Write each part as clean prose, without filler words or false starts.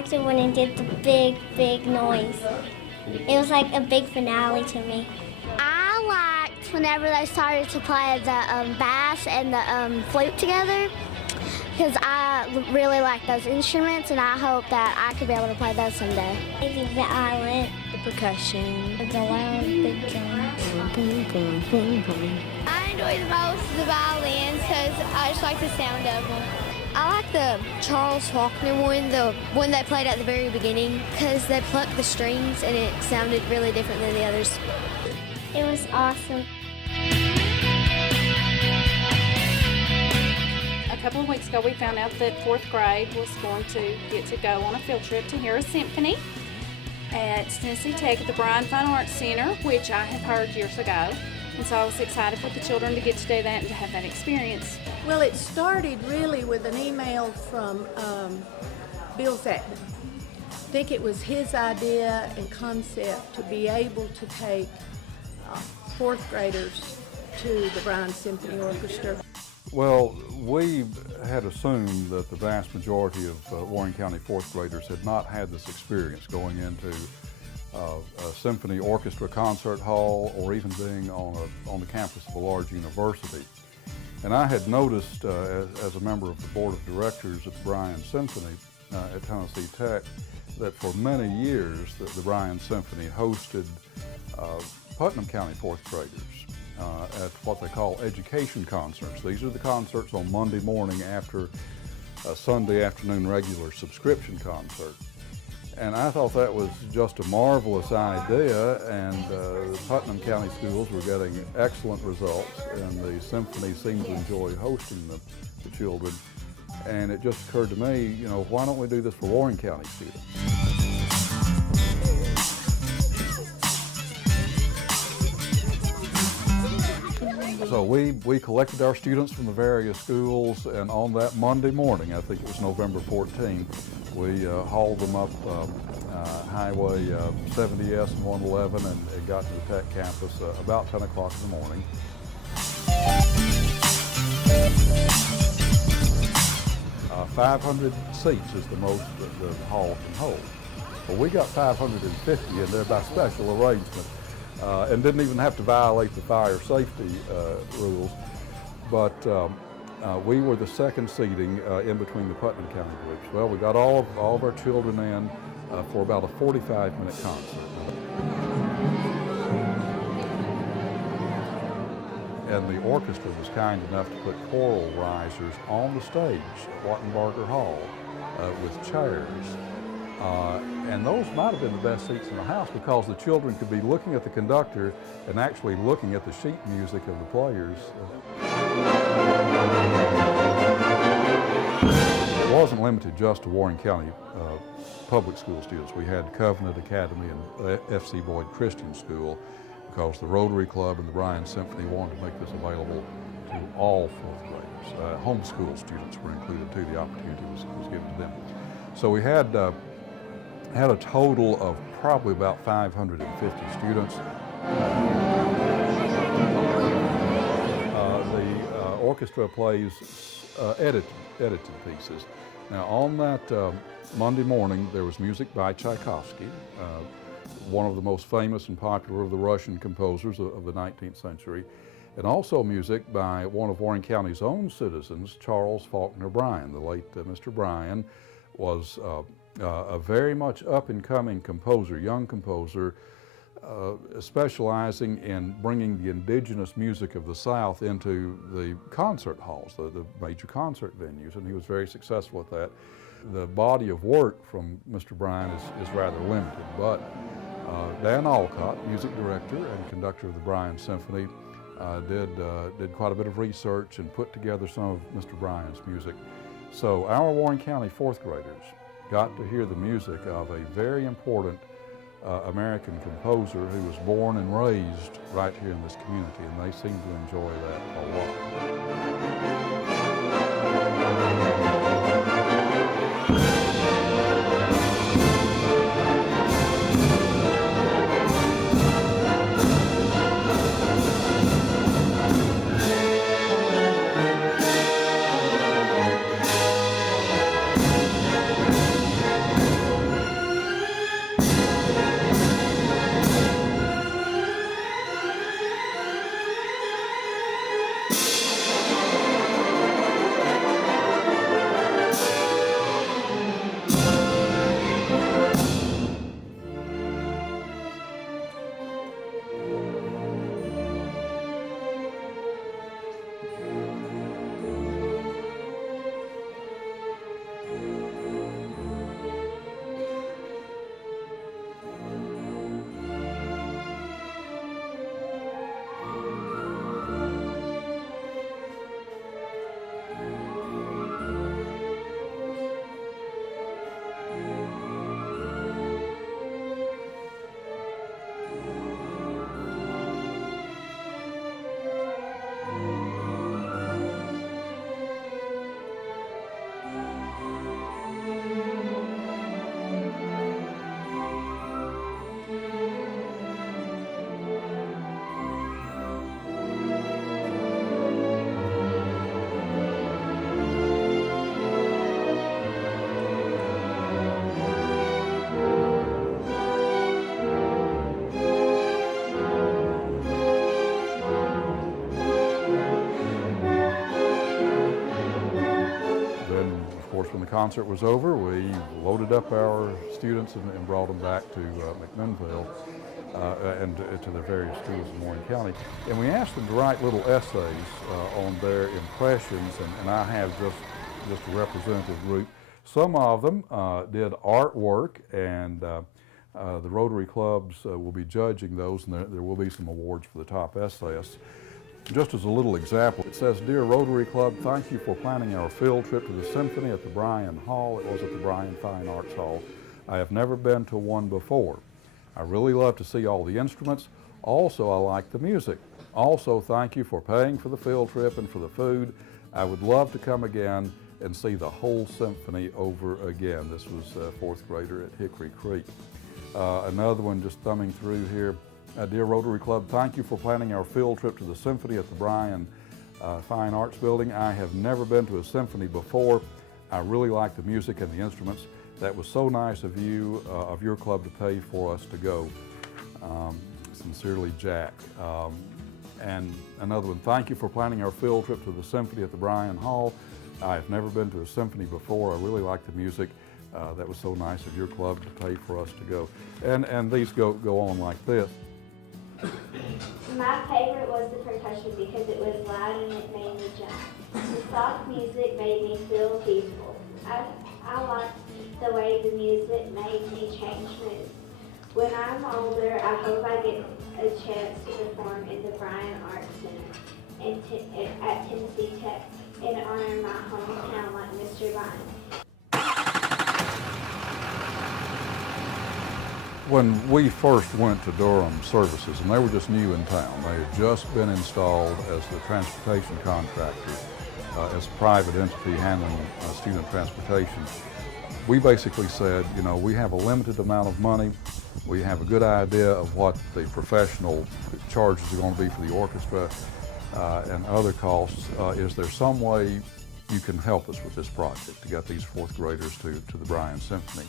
liked it when it did the big, big noise. It was like a big finale to me. I liked whenever they started to play the bass and the flute together, because I really like those instruments, and I hope that I could be able to play those someday. Maybe the violin. The percussion. The loud, big drums. Boom, boom, boom, boom. I enjoyed most the violins because I just like the sound of them. I like the Charles Faulkner one, the one they played at the very beginning, because they plucked the strings and it sounded really different than the others. It was awesome. A couple of weeks ago, we found out that 4th grade was going to get to go on a field trip to hear a symphony at Tennessee Tech at the Bryan Fine Arts Center, which I have heard years ago. And so I was excited for the children to get to do that and to have that experience. Well, it started really with an email from Bill Fatman. I think it was his idea and concept to be able to take 4th graders to the Bryan Symphony Orchestra. Well, we had assumed that the vast majority of Warren County 4th graders had not had this experience going into a symphony orchestra concert hall or even being on the campus of a large university. And I had noticed as a member of the board of directors at the Bryan Symphony at Tennessee Tech that for many years the Bryan Symphony hosted Putnam County 4th graders at what they call education concerts. These are the concerts on Monday morning after a Sunday afternoon regular subscription concert. And I thought that was just a marvelous idea, and the Putnam County schools were getting excellent results, and the symphony seemed to enjoy hosting the children. And it just occurred to me, you know, why don't we do this for Warren County students? So we collected our students from the various schools, and on that Monday morning, I think it was November 14th, we hauled them up Highway 70S and 111 and got to the Tech campus about 10 o'clock in the morning. 500 seats is the most that the hall can hold. Well, we got 550 in there by special arrangement. And didn't even have to violate the fire safety rules. But we were the second seating in between the Putnam County groups. Well, we got all of our children in for about a 45-minute concert. And the orchestra was kind enough to put choral risers on the stage at Wattenbarger Hall with chairs. And those might have been the best seats in the house because the children could be looking at the conductor and actually looking at the sheet music of the players. It wasn't limited just to Warren County public school students. We had Covenant Academy and F.C. Boyd Christian School because the Rotary Club and the Bryan Symphony wanted to make this available to all 4th graders. Homeschool students were included too. The opportunity was given to them. So we had a total of probably about 550 students. The orchestra plays edited pieces. Now on that Monday morning there was music by Tchaikovsky, one of the most famous and popular of the Russian composers of the 19th century, and also music by one of Warren County's own citizens, Charles Faulkner Bryan. The late Mr. Bryan was a very much up-and-coming composer, young composer, specializing in bringing the indigenous music of the South into the concert halls, the major concert venues, and he was very successful at that. The body of work from Mr. Bryan is rather limited, but Dan Alcott, music director and conductor of the Bryan Symphony, did quite a bit of research and put together some of Mr. Bryan's music. So our Warren County 4th graders got to hear the music of a very important American composer who was born and raised right here in this community, and they seem to enjoy that a lot. concert was over, we loaded up our students and brought them back to McMinnville and to their various schools in Warren County. And we asked them to write little essays on their impressions, and I have just a representative group. Some of them did artwork, and the Rotary clubs will be judging those, and there will be some awards for the top essayists. Just as a little example, it says, "Dear Rotary Club, thank you for planning our field trip to the symphony at the Bryan Hall." It was at the Bryan Fine Arts Hall. "I have never been to one before. I really love to see all the instruments. Also, I like the music. Also, thank you for paying for the field trip and for the food. I would love to come again and see the whole symphony over again." This was a fourth grader at Hickory Creek. Another one just thumbing through here. "Dear Rotary Club, thank you for planning our field trip to the symphony at the Bryan Fine Arts Building. I have never been to a symphony before. I really like the music and the instruments. That was so nice of you, of your club, to pay for us to go. Sincerely, Jack." And another one, "Thank you for planning our field trip to the symphony at the Bryan Hall. I have never been to a symphony before. I really like the music. That was so nice of your club to pay for us to go." And these go on like this. My favorite was the percussion because it was loud and it made me jump. The soft music made me feel peaceful. I liked the way the music made me change moods. When I'm older, I hope I get a chance to perform in the Bryan Arts Center at Tennessee Tech in honor of my hometown like Mr. Bryan. When we first went to Durham services, and they were just new in town, they had just been installed as the transportation contractor, as a private entity handling student transportation. We basically said, you know, we have a limited amount of money. We have a good idea of what the professional charges are going to be for the orchestra and other costs. Is there some way you can help us with this project to get these fourth graders to the Bryan Symphony?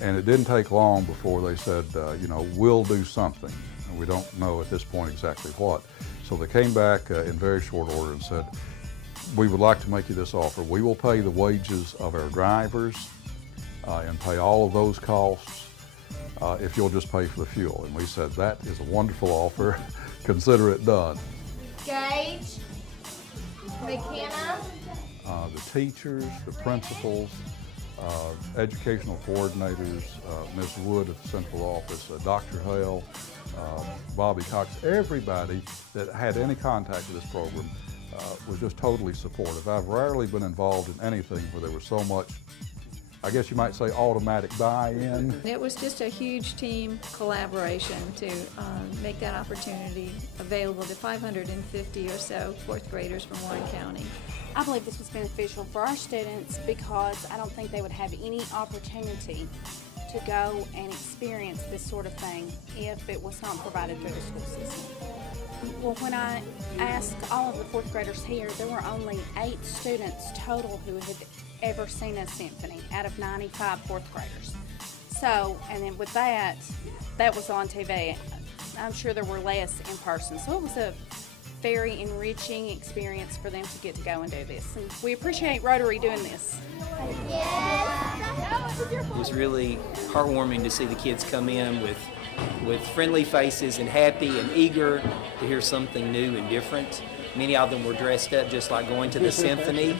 And it didn't take long before they said, you know, we'll do something. And we don't know at this point exactly what. So they came back in very short order and said, "We would like to make you this offer. We will pay the wages of our drivers and pay all of those costs if you'll just pay for the fuel." And we said, "That is a wonderful offer. Consider it done." Gage, McKenna, The teachers, the principals, educational coordinators, Ms. Wood at the central office, Dr. Hale, Bobby Cox, everybody that had any contact with this program was just totally supportive. I've rarely been involved in anything where there was so much, I guess you might say, automatic buy-in. It was just a huge team collaboration to make that opportunity available to 550 or so fourth graders from Warren County. I believe this was beneficial for our students because I don't think they would have any opportunity to go and experience this sort of thing if it was not provided through the school system. Well, when I asked all of the fourth graders here, there were only 8 students total who had ever seen a symphony out of 95 fourth graders. So, and then with that was on TV. I'm sure there were less in person. So it was a very enriching experience for them to get to go and do this. And we appreciate Rotary doing this. It was really heartwarming to see the kids come in with friendly faces and happy and eager to hear something new and different. Many of them were dressed up just like going to the symphony,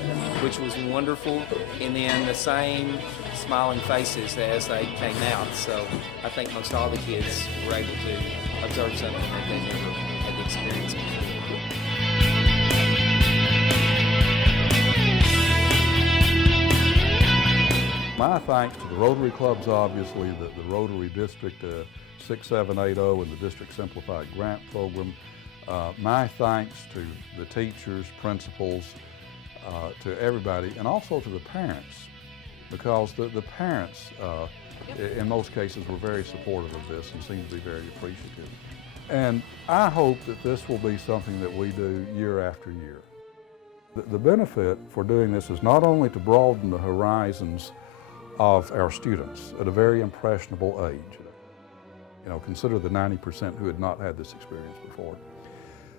which was wonderful, and then the same smiling faces as they came out. So I think most all the kids were able to observe something that they never had the experience before. My thanks to the Rotary clubs, obviously, the Rotary District 6780 and the District Simplified Grant Program. My thanks to the teachers, principals, to everybody, and also to the parents, because the parents, in most cases, were very supportive of this and seemed to be very appreciative. And I hope that this will be something that we do year after year. The benefit for doing this is not only to broaden the horizons of our students at a very impressionable age. You know, consider the 90% who had not had this experience before.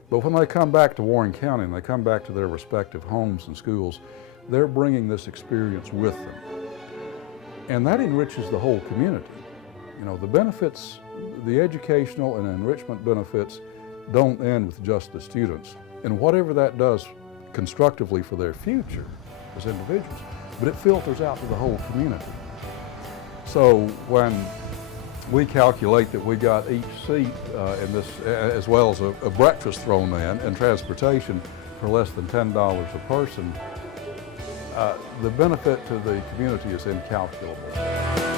But when they come back to Warren County and they come back to their respective homes and schools, they're bringing this experience with them. And that enriches the whole community. You know, the benefits, the educational and enrichment benefits don't end with just the students, and whatever that does constructively for their future as individuals, but it filters out to the whole community. So when we calculate that we got each seat in this, as well as a breakfast thrown in and transportation for less than $10 a person, the benefit to the community is incalculable.